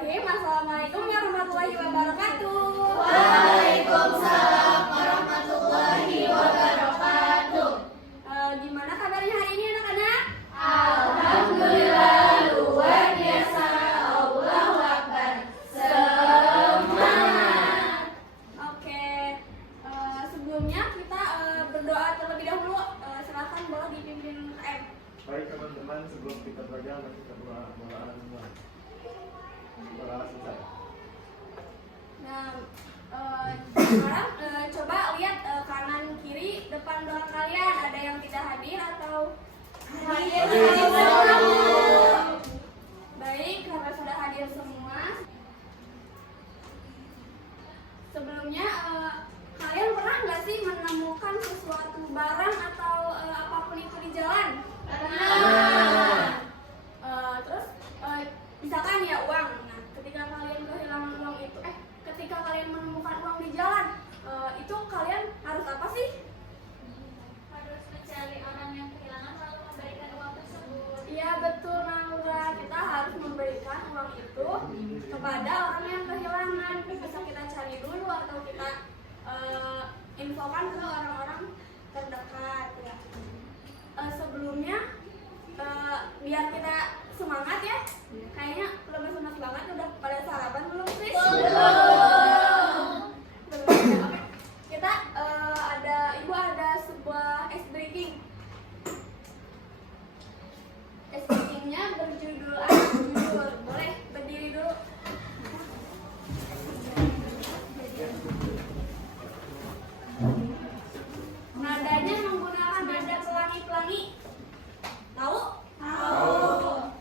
Bismillahirrahmanirrahim. Assalamualaikum warahmatullahi wabarakatuh. Waalaikumsalam warahmatullahi wabarakatuh. Gimana kabarnya hari ini anak-anak? Alhamdulillah luar biasa. Allahu Akbar. Semangat. Oke. Sebelumnya kita berdoa terlebih dahulu. Silakan boleh dipimpin KM. Baik teman-teman, sebelum kita belajar kita doa semua. Doa selesai. Nah, sekarang coba lihat kanan kiri depan belakang kalian, ada yang tidak hadir atau hadir? Baik, karena sudah hadir semua. Sebelumnya kalian pernah nggak sih menemukan sesuatu barang atau apapun itu di jalan? Terus misalkan ya uang. Nah, ketika kalian kehilangan uang itu, ketika kalian menemukan uang di jalan, itu kalian harus apa sih? Harus mencari orang yang kehilangan lalu memberikan uang tersebut. Iya betul Naura, kita harus memberikan uang itu kepada orang yang kehilangan. Bisa kita cari dulu atau kita infokan ke orang-orang terdekat ya. Sebelumnya biar kita semangat ya, kayaknya lebih semangat banget. Udah pada sarapan belum sih? Belum. Oke. Kita ibu ada sebuah ice breaking. Ice breakingnya berjudul jujur. Boleh berdiri dulu. Nadanya menggunakan nada pelangi-pelangi. Tahu? Tahu.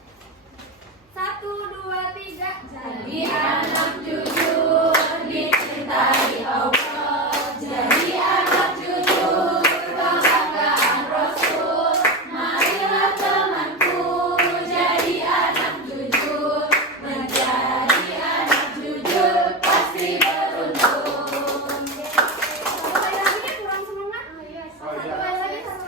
1, 2, 3. Jadi anak jujur dicintai Allah. Jadi anak jujur kebanggaan Rasul. Marilah temanku jadi anak jujur. Menjadi anak jujur pasti beruntung. Satu kali lagi kurang semangat. Oh, iya. Satu kali lagi. Satu,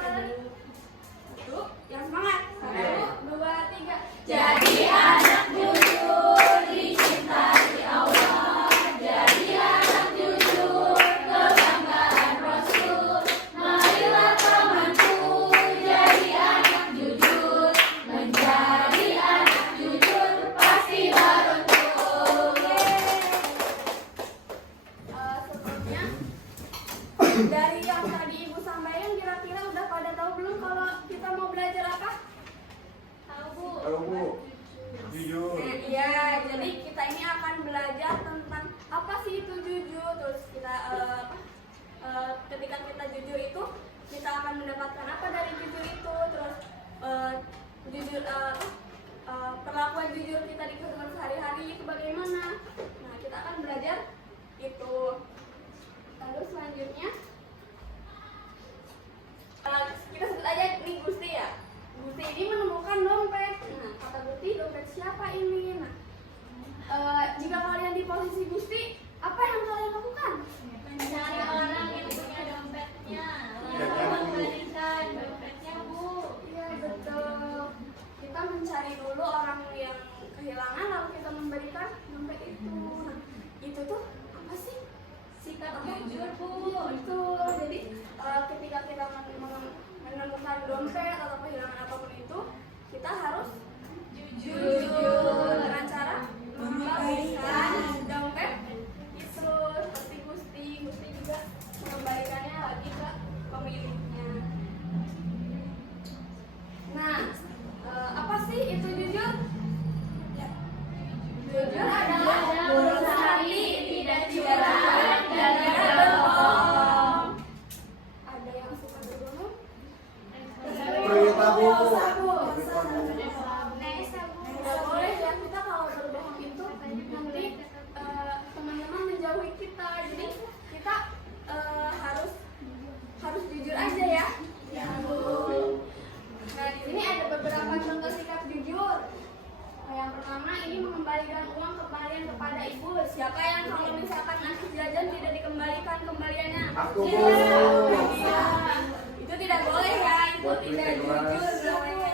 yang semangat. 1, 2, 3. Jadi anak jujur dicintai Allah. Jadi anak jujur kebanggaan Rasul. Marilah temanku jadi anak jujur. Menjadi anak jujur pasti beruntung. Sebelumnya dari yang tadi ibu sampaikan, kira-kira udah pada tahu belum kalau kita mau belajar apa? Tahu Bu? Tahu Bu, jujur. Iya, jadi kita ini akan belajar tentang apa sih itu jujur. Terus kita ketika kita jujur itu kita akan mendapatkan apa dari jujur itu. Terus jujur perlakuan jujur kita di kehidupan sehari-hari itu bagaimana. Nah, kita akan belajar itu. Lalu selanjutnya kita sebut aja nih Gusti ya. Gusti ini menemukan dompet. Nah, kata Gusti, dompet siapa ini? Nah, jika kalian di posisi Gusti, apa yang kalian lakukan? Mencari orang yang punya dompetnya. Lalu memberikan dompetnya Bu. Iya betul. Kita mencari dulu orang yang kehilangan, lalu kita memberikan dompet itu. Nah, itu tuh apa sih? Sikap jujur Bu. Betul. Jadi ketika kita menemukan dompet atau kehilangan apapun itu, kita harus jujur dengan cara mengembalikan dompet itu seperti Gusti. Gusti juga mengembalikannya lagi ke pemiliknya. Nah, apa sih itu jujur? Jujur adalah lurus hati, tidak curang, dan tidak berbohong. Ada yang suka berbohong? Berita Bu. Nggak boleh ya, kita kalau berbohong itu nanti teman-teman menjauhi kita. Jadi kita harus jujur aja ya. Nah, di sini ada beberapa contoh sikap jujur. Yang pertama ini mengembalikan uang kembalian kepada ibu. Siapa yang kalau misalkan ngasih jajan tidak dikembalikan kembaliannya? Aku Bu. Iya. Itu tidak boleh ya, itu Buat tidak duit jujur kelas. namanya.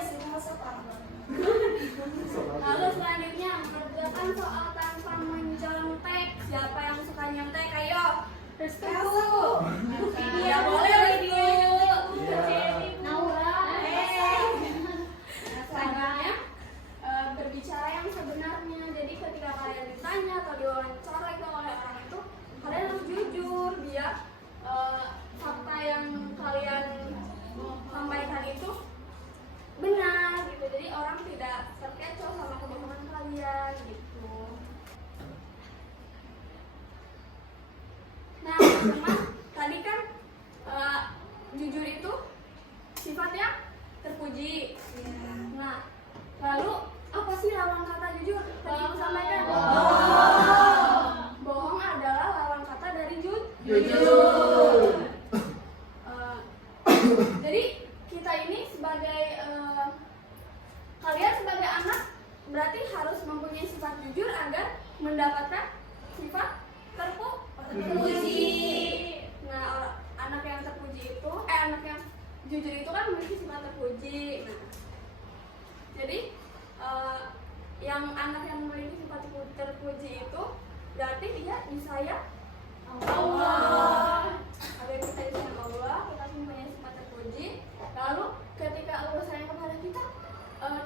Lalu selanjutnya mengerjakan soal tangan Siapa yang suka nyontek? Ayo. Restu. Iya boleh Restu. Naura. Selanjutnya berbicara yang sebenarnya. Jadi ketika kalian ditanya atau diwawancara itu oleh orang itu, kalian harus jujur biar fakta yang kalian sampaikan itu benar gitu. Jadi orang tidak terkecoh sama kebohongan kalian gitu. Nah, teman, tadi kan jujur itu sifatnya terpuji. Nah, lalu apa sih lawan kata jujur? Tadi aku sampaikan. Bohong adalah lawan kata dari jujur. Jadi kita ini sebagai kalian sebagai anak berarti harus mempunyai sifat jujur agar mendapatkan sifat terpuji. Nah, anak yang terpuji itu, anak yang jujur itu kan memiliki sifat terpuji. Nah, jadi yang anak yang memiliki sifat terpuji itu berarti dia disayang Allah. Agar kita disayang Allah, kita mempunyai sifat terpuji. Lalu ketika Allah sayang kepada kita,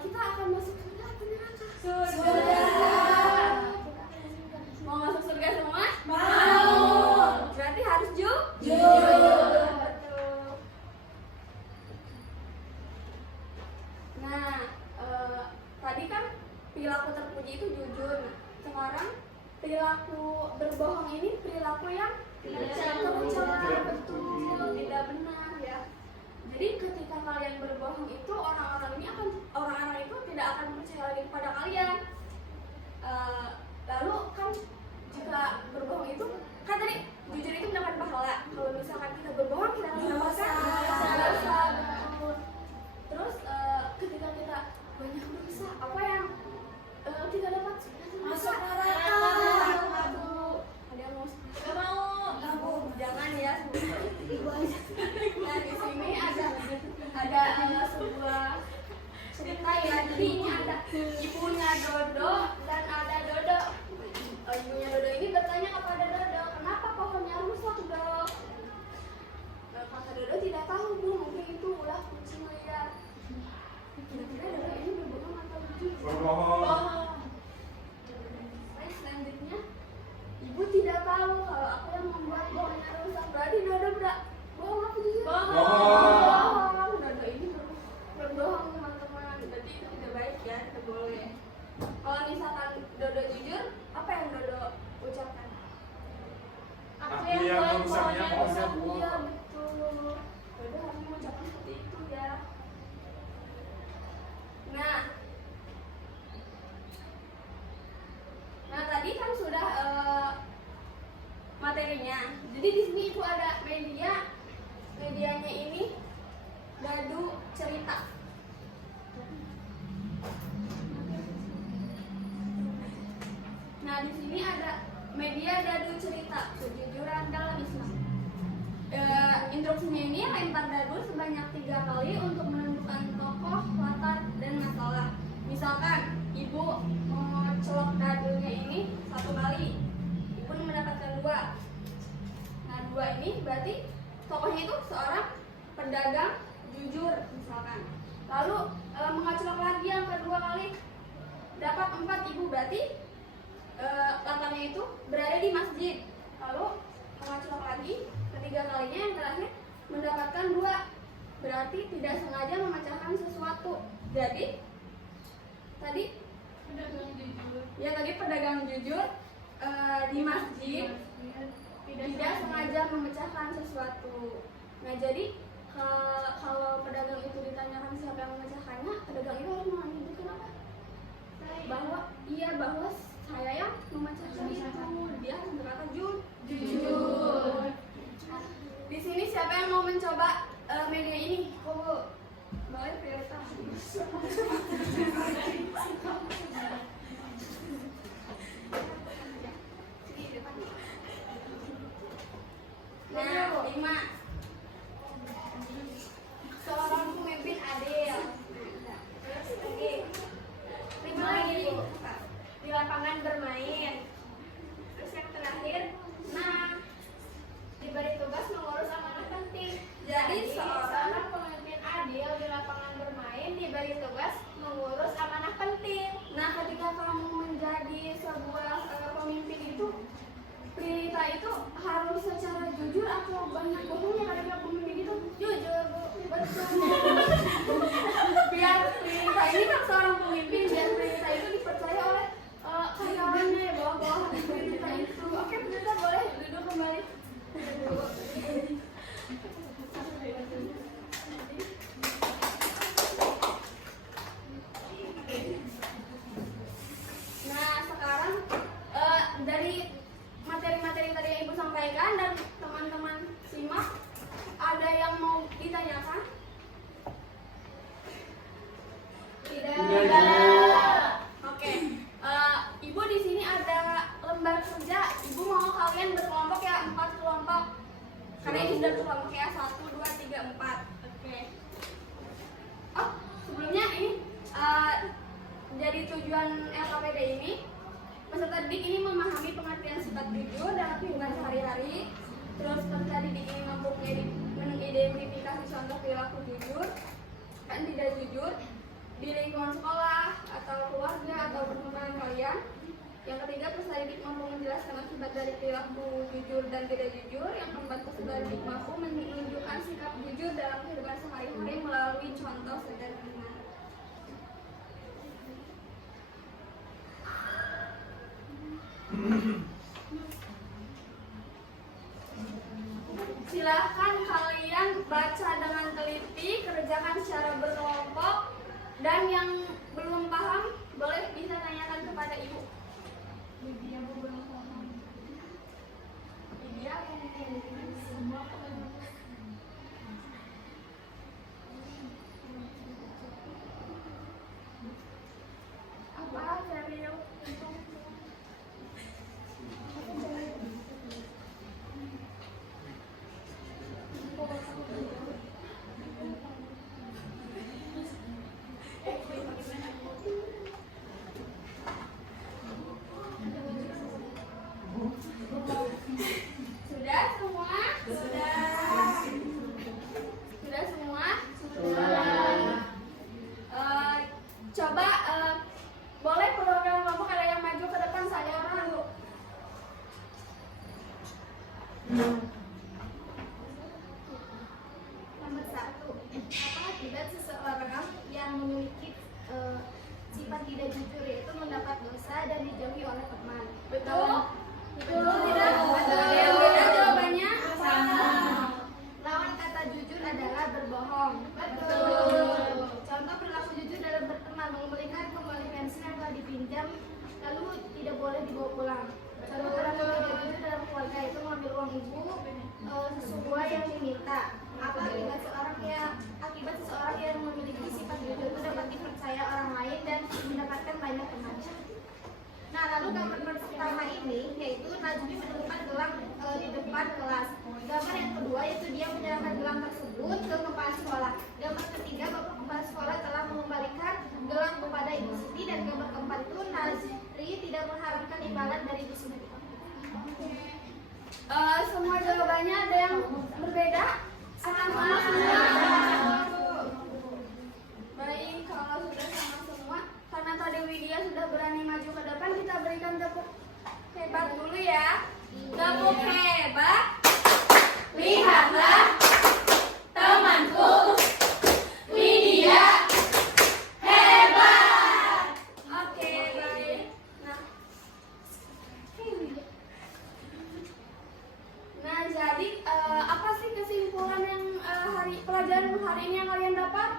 kita akan masuk surga atau neraka? Surga. Mau masuk surga semua? Mau. Berarti harus jujur. Betul. Nah, tadi kan perilaku terpuji itu jujur. Nah, sekarang perilaku berbohong ini perilaku yang tercela, betul, tidak benar ya. Jadi ketika kalian berbohong itu orang-orang itu tidak akan percaya lagi kepada kalian. Lalu kan jika berbohong itu kan tadi jujur itu mendapat pahala. Kalau misalkan kita berbohong kita akan mendapatkan dosa. Terus ketika kita banyak dosa, apa yang kita dapat? Masuk neraka. Ada yang mau? Jangan ya. Nah, di sini ada sebuah cerita ya. Jadi ini ada ibunya Dodo dan ada Dodo. Ibunya Dodo ini bertanya kepada Dodo, kenapa pohonnya rusak, Dok? Kata Dodo tidak tahu, Bu, mungkin itu ulah kucing liar. Kira-kira Dodo ini berbohong atau jujur? Berbohong. Selanjutnya, ibu tidak tahu kalau aku yang membuat pohonnya rusak. Berarti Dodo bohong apa jujur? Bohong. Dodo ini berbohong, teman-teman. Berarti itu tidak baik ya, tidak boleh. Kalau misalkan Dodo jujur, apa yang Dodo ucapkan? Aku yang buat pohonnya rusak. Iya, betul. Dodo harus mengucapkan seperti itu ya. Nah tadi kan sudah materinya. Jadi di sini itu ada medianya ini Dadu Cerita. Nah di sini ada media Dadu Cerita, kejujuran dalam Islam. Instruksinya ini lempar dadu sebanyak 3 kali untuk menentukan tokoh, latar, dan masalah. Misalkan ibu mencolok dadunya ini 1 kali, ibu mendapatkan 2. Nah 2 ini berarti tokohnya itu seorang pedagang jujur misalkan. Lalu mengaculok lagi yang kedua kali dapat 4 ibu, berarti latarnya itu berada di masjid. Lalu mengaculok lagi ketiga kalinya yang terakhir mendapatkan 2, berarti tidak sengaja memecahkan sesuatu. Jadi tadi pedagang jujur di masjid tidak sengaja memecahkan sesuatu. Nah jadi kalau pedagang itu ditanyakan siapa yang memecahkannya, pedagang itu harus menunjukkan apa? Bahwa saya yang memecahkan itu. Dia harus berkata jujur. Di sini siapa yang mau mencoba media ini? Boleh prioritas. Nah, 5. Seorang pemimpin adil. Lagi. 5 lagi. Di lapangan bermain. Terus yang terakhir terakhir, nah diberi tugas mengurus amanah penting. Jadi seorang pemimpin adil di lapangan bermain diberi tugas mengurus amanah penting. Nah, ketika kamu menjadi sebuah pemimpin itu, Prita itu harus secara jujur atau banyak bohongnya ketika pemimpin itu? Jujur Bu. Betul. Biar Prita ini kan seorang pemimpin dan Prita itu dipercaya oleh karyawannya ya bahwa Prita itu. Oke, Prita boleh duduk kembali. Nah, sekarang dari materi-materi yang tadi yang Ibu sampaikan dan teman-teman simak, ada yang mau ditanyakan? Tidak. Oke, Ibu di sini ada lembar kerja. Ibu mau kalian berkelompok ya, 4 kelompok. Karena ini sudah berkelompok ya, 1, 2, 3, 4. Oke. Oh, sebelumnya ini jadi tujuan LKPD ini, peserta didik ini memahami pengertian sifat jujur dalam kehidupan sehari-hari. Terus peserta didik ini mampu mengidentifikasi contoh perilaku jujur dan tidak jujur di lingkungan sekolah atau keluarga atau pertemanan kalian. Yang ketiga, peserta didik mampu menjelaskan akibat dari perilaku jujur dan tidak jujur. Yang keempat, peserta didik mampu menunjukkan sikap jujur dalam kehidupan sehari-hari melalui contoh sederhana. Silahkan kalian baca dengan teliti, kerjakan secara berkelompok, dan yang belum paham boleh bisa tanyakan kepada Ibu. Lydia, Bu, belum paham. Lydia, semua apa dari Sudah semua? Sudah semua? Coba boleh perwakilan kelompok ada yang maju ke depan, saya orang dulu. Nomor 1. Apa akibat seseorang yang memiliki sifat tidak jujur yaitu mendapat dosa dan dijauhi oleh teman? Betul? Betul Tidak? Ada yang beda jawabannya? Lawan kata jujur adalah berbohong. Betul. Contoh perilaku jujur dalam berteman, melihat kembali pensil yang telah dipinjam lalu tidak boleh dibawa pulang. Contoh perilaku tidak jujur dalam keluarga itu mengambil uang ibu sesuai yang diminta. Apa akibat seseorang yang memiliki sifat jujur itu dapat dipercaya orang lain dan mendapatkan banyak teman. Nah, lalu gambar pertama ini yaitu Najmi menemukan gelang di depan kelas. Gambar yang kedua yaitu dia menyerahkan gelang tersebut ke kepala sekolah. Gambar ketiga, bapak kepala sekolah telah mengembalikan gelang kepada Ibu Siti, dan gambar keempat itu Nazri tidak mengharapkan imbalan dari Ibu Siti. Semua jawabannya ada yang berbeda? Sama semua. Baik, kalau sudah sama semua, karena tadi Widya sudah berani maju ke depan, kita berikan tepuk hebat dulu ya. Tepuk hebat. Lihatlah temanku, Widya hebat. Oke, baik. Nah, jadi apa sih kesimpulan yang pelajaran hari ini yang kalian dapat?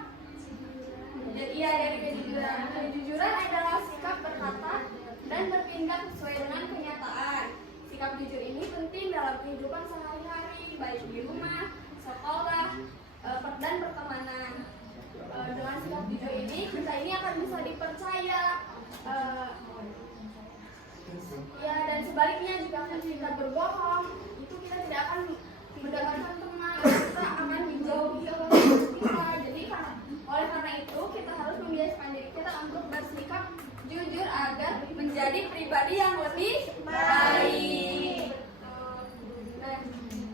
Iya, dari kejujuran. Kejujuran adalah sikap berkata dan bertindak sesuai dengan kenyataan. Sikap jujur ini penting dalam kehidupan sehari-hari, baik di rumah, sekolah, dan pertemanan. Dengan sikap jujur ini, kita ini akan bisa dipercaya. Ya, dan sebaliknya jika kita berbohong, itu kita tidak akan mendapatkan teman, kita akan dijauhi oleh kita. Jadi oleh karena itu kita harus membiasakan diri kita untuk bersikap jujur agar menjadi pribadi yang lebih baik.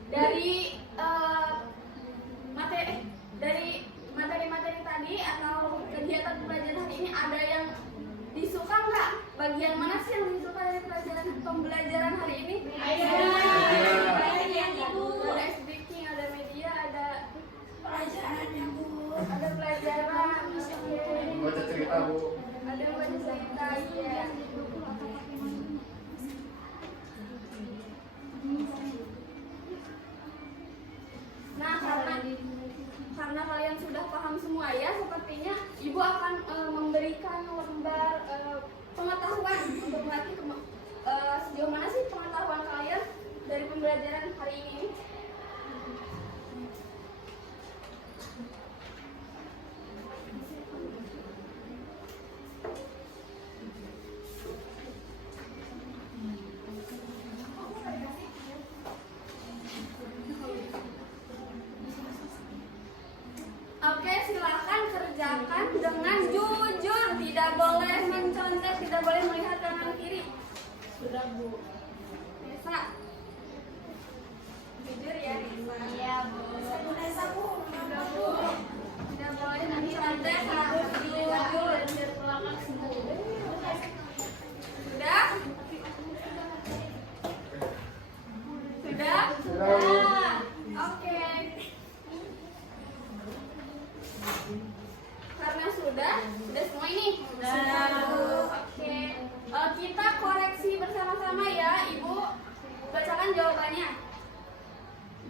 dari materi-materi tadi atau kegiatan pembelajaran hari ini ada yang disuka nggak? Bagian mana sih yang disuka dari pembelajaran hari ini? Ada speaking, ada media, ada pelajarannya Bu. Ada pelajaran, Baca cerita Bu. ada baca cerita, iya. Nah, karena kalian sudah paham semua ya, sepertinya Ibu akan memberikan lembar pengetahuan untuk melatih sejauh mana sih pengetahuan kalian dari pembelajaran hari ini. Oke, silakan kerjakan dengan jujur, tidak boleh mencontek, tidak boleh melihat kanan kiri. Sudah Bu. Nesa. Jujur ya Nesa. Iya Bu. Nesa Bu. Sudah Bu. Tidak boleh mencontek, harus jujur. Sudah? Sudah? Sudah. Oke. Karena sudah semua ini. Oke. Kita koreksi bersama-sama ya, Ibu. Bacakan jawabannya.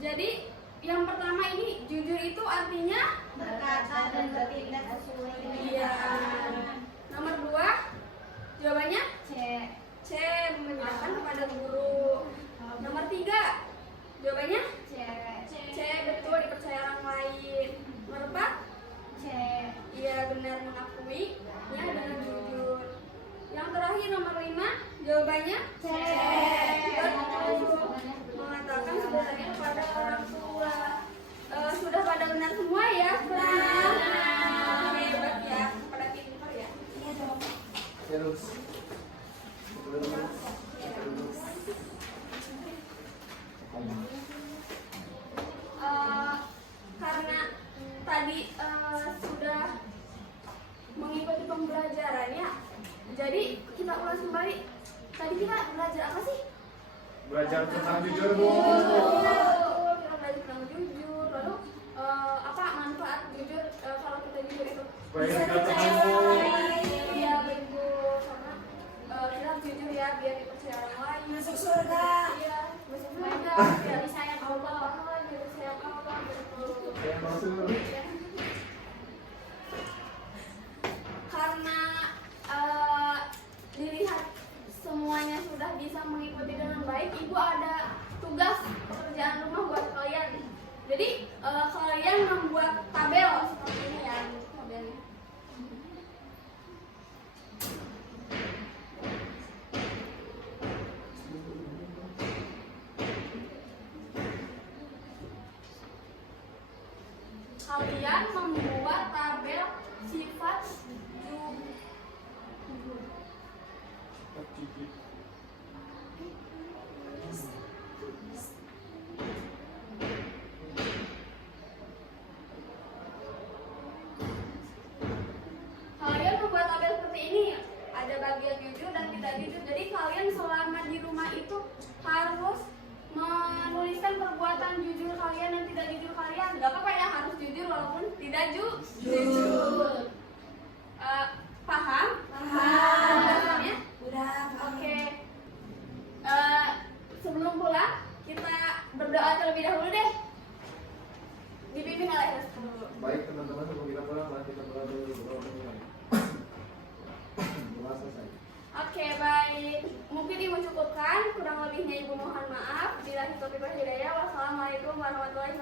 Jadi yang pertama ini jujur itu artinya Berkata dan bertindak sesuai dengan iya. Nomor 2 jawabannya C. C, menyerahkan kepada guru. Nomor 3 jawabannya C. C, betul, dipercaya orang lain. Nomor 4 C. iya, benar, mengakui ya dengan jujur. Yang terakhir nomor 5 jawabannya C. betul, mengatakan sebenarnya kepada orang tua. Sudah pada benar semua ya? Hebat ya, pada pintar ya. Terus. Karena tadi sudah mengikuti pembelajarannya, jadi kita ulas kembali. Tadi kita belajar apa sih? Belajar tentang jujur Bu. Kita belajar tentang jujur. Lalu apa manfaat jujur kalau kita jujur itu? Supaya kita tahu. Iya betul. Karena kita harus jujur ya biar dipercaya orang lain. Masuk surga. Iya, masuk surga. Biar disayang Allah. Biar disayang Allah. Betul. Saya masuk. Karena dilihat semuanya sudah bisa mengikuti dengan baik, Ibu ada tugas pekerjaan rumah buat kalian. Jadi kalian membuat tabel seperti ini ya, tabelnya. Kalian membuat tabel sifat jujur. Kalian membuat tabel seperti ini, ada bagian jujur dan tidak jujur. Jadi kalian selama di rumah itu harus menuliskan perbuatan jujur kalian dan tidak jujur kalian. Gak apa-apa ya, harus jujur walaupun tidak jujur. Paham? Paham. Udah. Oke. Sebelum pulang kita berdoa terlebih dahulu deh. Dipimpin oleh Restu dulu. Baik teman-teman, sebelum kita pulang, mari kita berdoa dulu. Doa selesai. Oke, baik. Mungkin Ibu cukupkan, kurang lebihnya Ibu mohon maaf. Bila taufiq wal hidayah. Wassalamualaikum warahmatullahi